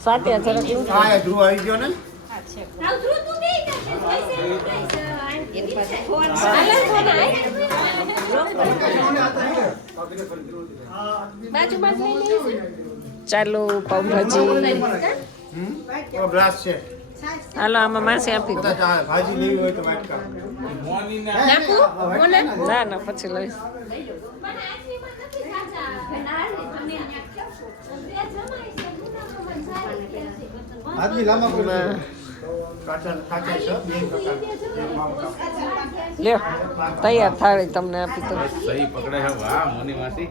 સાત્યા જરા હા ધ્રુવ આવી ગયો ને ચાલો પાવભાજી ગ્લાસ છે હાલો આમાં માસી આપી દો ભાજી લેવી હોય તો વાટકા ના ના પછી લઈશ આદમી લાંબા કોઈ કાચા કાચા છે બે પ્રકાર લ્યો તૈયાર થાળી તમને આપી દો સહી પકડે છે વાહ મોની માસી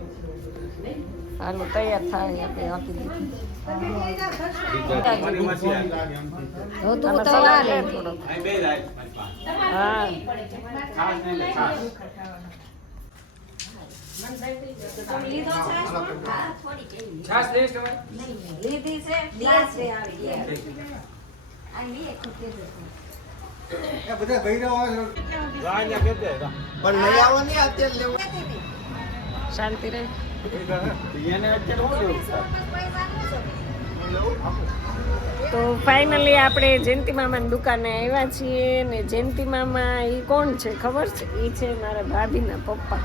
હાલો તૈયાર થાળી આપી દીધી મોની માસી હું તો તૈયાર લે થોડો અહીં બે જાય હા ખાસ નહીં ખાસ છાસ લેશ તમે લીધી છે ગ્લાસ રે આવી ગયા એ બધા બૈરા હોય રાજા કેતે પણ લઈ આવો ને અત્યારે લેવું શાંતિ રહે એને અત્યારે તો ફાઇનલી આપણે જયંતિ મામાની દુકાને આવ્યા છીએ ને જયંતિ મામા એ કોણ છે ખબર છે એ છે મારા ભાભીના પપ્પા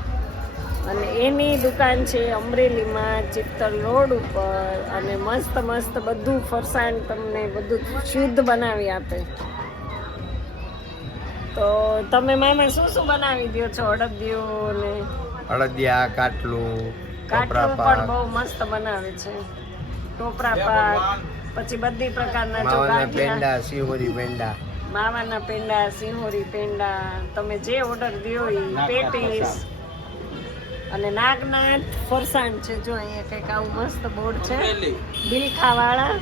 અને એની દુકાન છે અમરેલીમાં ચિત્તલ રોડ ઉપર અને મસ્ત મસ્ત બધું ફરસાણ તમને બધું શુદ્ધ બનાવી આપે તો તમે મામા શું શું બનાવી દો છો અડદિયું ને અડદિયા કાટલું કાટલું પણ બહુ મસ્ત બનાવે છે ટોપરા પાક પછી બધી પ્રકારના જો ગાંઠિયા સિહોરી પેંડા માવાના પેંડા સિંહોરી પેંડા તમે જે ઓર્ડર દો એ પેટીસ અને નાગનાથ ફરસાણ છે જો અહીંયા કંઈક આવું મસ્ત બોર્ડ છે બિલખાવાળા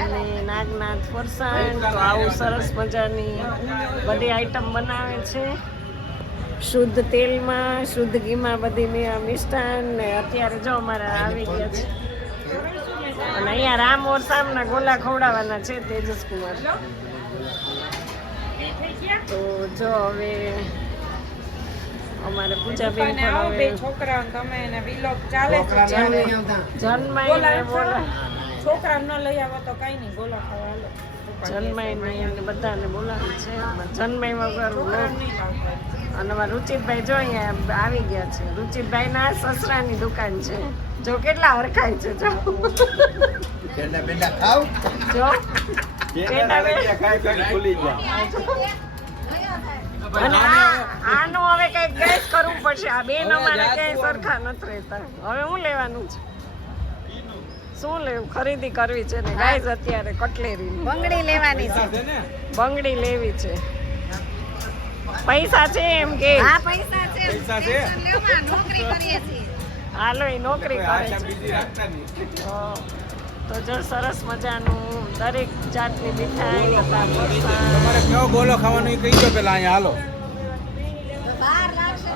અને નાગનાથ ફરસાણ તો આવું સરસ મજાની બધી આઈટમ બનાવે છે શુદ્ધ તેલમાં શુદ્ધ ઘીમાં બધી મિષ્ટાન ને અત્યારે જો અમારા આવી ગયા છે અને અહીંયા રામ ઓર સામના ગોલા ખવડાવવાના છે તેજસ કુમાર તો જો હવે અમારે પૂજાબેન બે છોકરા તમે એને વિલોક ચાલે છે જન્માઈને બોલા છોકરા ન લઈ આવો તો કઈ નહીં ગોલા ખાવા હાલો જન્માઈને એમને બધાને બોલાવે છે જન્માઈ વગર અને અમારા રુચિતભાઈ જો અહીંયા આવી ગયા છે રુચિતભાઈના સસરાની દુકાન છે જો કેટલા હરખાય છે જો પેંડા પેંડા ખાવ જો ખુલી ગયા અને આનું હવે કઈક ગેસ કરવું પડશે આ બેન અમારે ક્યાંય સરખા નથી રહેતા હવે હું લેવાનું છે શું લેવું ખરીદી કરવી છે ને ગાઈઝ અત્યારે કટલેરી બંગડી લેવાની છે બંગડી લેવી છે પૈસા છે એમ કે હા પૈસા છે પૈસા છે? ટેન્શન લેવા નોકરી કરીએ છીએ હાલો એ નોકરી કરે આશા છે બીજી રાખતા નહીં તો જો સરસ મજાનું દરેક જાતની મીઠાઈ હતા ફરસાણ. તમારે કયો ગોલો ખાવાનો એ કહી દો પેલા અહીંયા હાલો તો બહાર લાવશે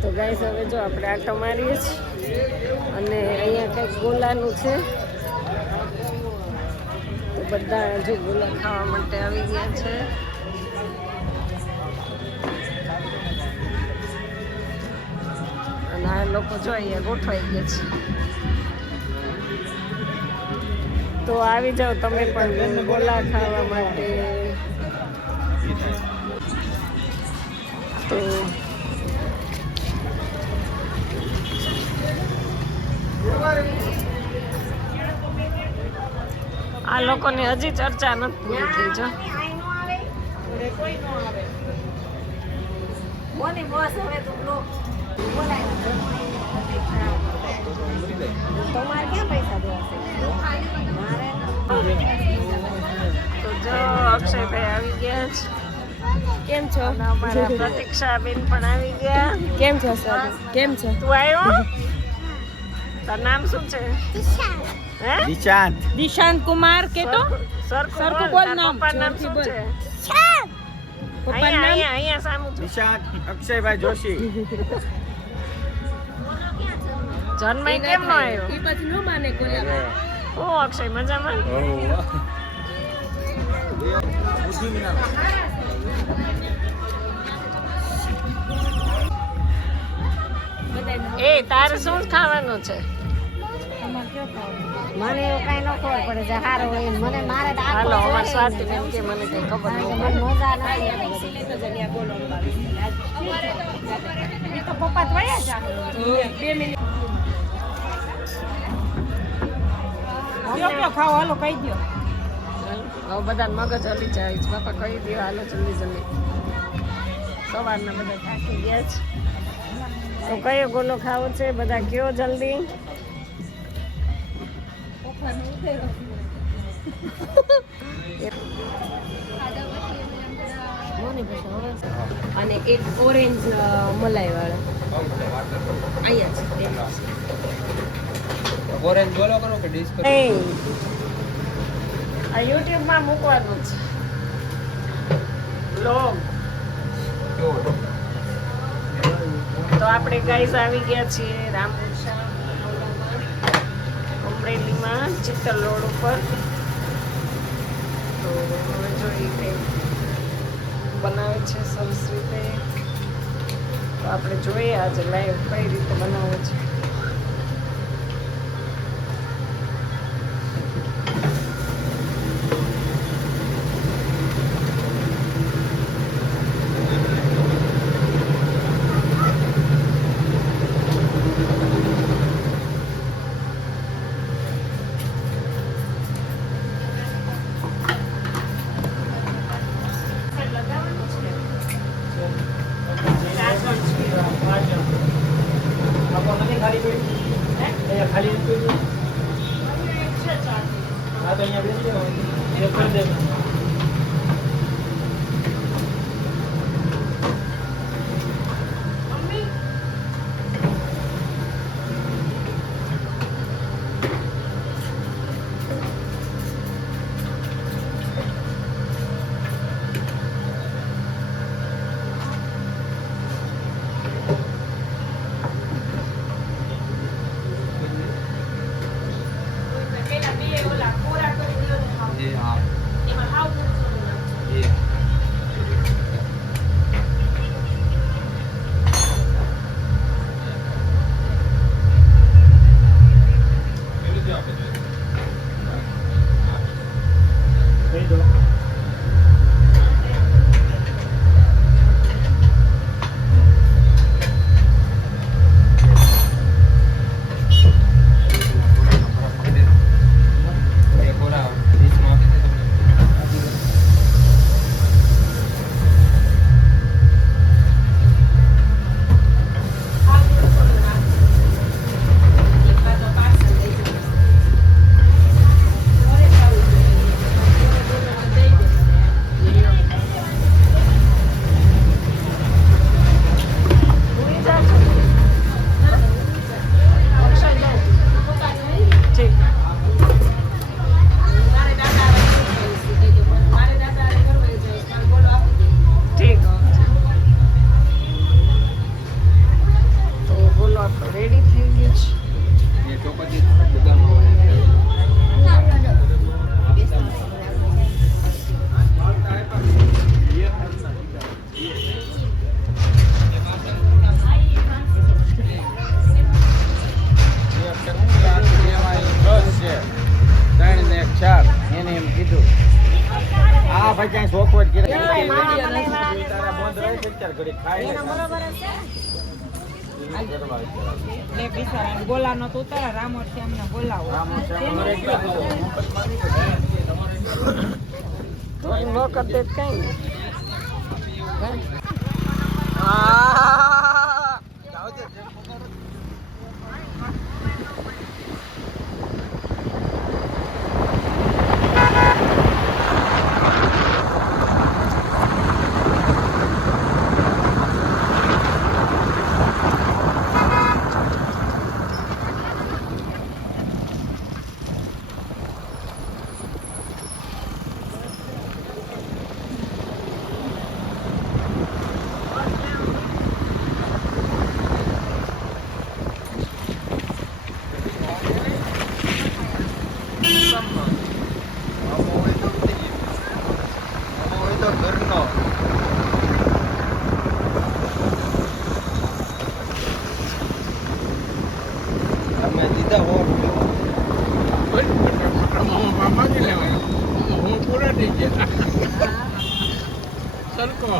તો ગાઈસ હવે જો આપણે આટો મારીએ છીએ અને અહીંયા કંઈક ગોલાનું છે તો બધા જો ગોલા ખાવા માટે આવી ગયા છે અને આ લોકો જો અહીંયા ગોઠવાઈ ગયા છે તો આવી જાઓ તમે પણ ગોલા ખાવા માટે તો આ લોકોને હજી ચર્ચા નથી પૂરી થઈ જો કોઈ નો આવે કોની બોસ હવે તું બ્લોક બોલાય તમારે ક્યાં પૈસા દેવા તો જો અક્ષયભાઈ આવી ગયા છે કેમ છો અને અમારા પ્રતીક્ષાબેન પણ આવી ગયા કેમ છો સર કેમ છો તું આવ્યો તારું નામ શું છે હે દિશાંત દિશાંત કુમાર કે તો સરખું સરખું બોલ બોલ તારા નામ, પપ્પાનું નામ જોરથી શું બોલ. છે પપ્પાનું નામ અહીંયા સામું છું. નિશાંત અક્ષયભાઈ જોશી. જન્મય કેમ નો આવ્યો? ઈ પછી નો માને કોઈ. ઓ અક્ષય મજામાં? એ તારે શું ખાવાનું છે? મને એવું કઈ ન ખબર પડે છે હારો હોય એમ. મને મારે તો આખો હાલો અમાર જોડે સ્વાતિ બેન કે મને કઈ ખબર કારણ કે નહીં. મને મજા ના આવે. ઈ તો પપ્પા તો વયા જા. 2 મિનિટ. કયો ખાઓ હાલો કહી દો. હવે બધા મગજ હલી જાય છે. બાપા કહી દો હાલો જલ્દી જલ્દી. સવારના બધા થાકી ગયા છે. તો કયો ગોલો ખાવો છે બધા કયો જલ્દી. અને એક ઓરેન્જ મલાઈ વાળો અહીંયા છે. ઓરેન્જ બોલો કરો કે ડિસ્કો? આ યુટ્યુબ માં મૂકવાનું છે બ્લોગ. તો આપણે ગાઈઝ આવી ગયા છીએ રામુશા અમરેલીમાં ચિત્તલ રોડ ઉપર. તો હવે જોઈએ કે બનાવે છે સરસ રીતે. તો આપણે જોઈએ આજે લાઈવ કઈ રીતે બનાવે છે. ભજાય શોખવટ કરે. કેવાય મારા મને તારા બંધ રહે છે ચાર ઘડી ખાય એનો બરોબર જ છે. લે બિચારા ગોલાનો તો ઉતારા રામોર શ્યામને બોલાવો. તો એમ ન કરી દે કઈ નહીં. મેં દીધા હો હું પૂરા થઈ ગયા સરકો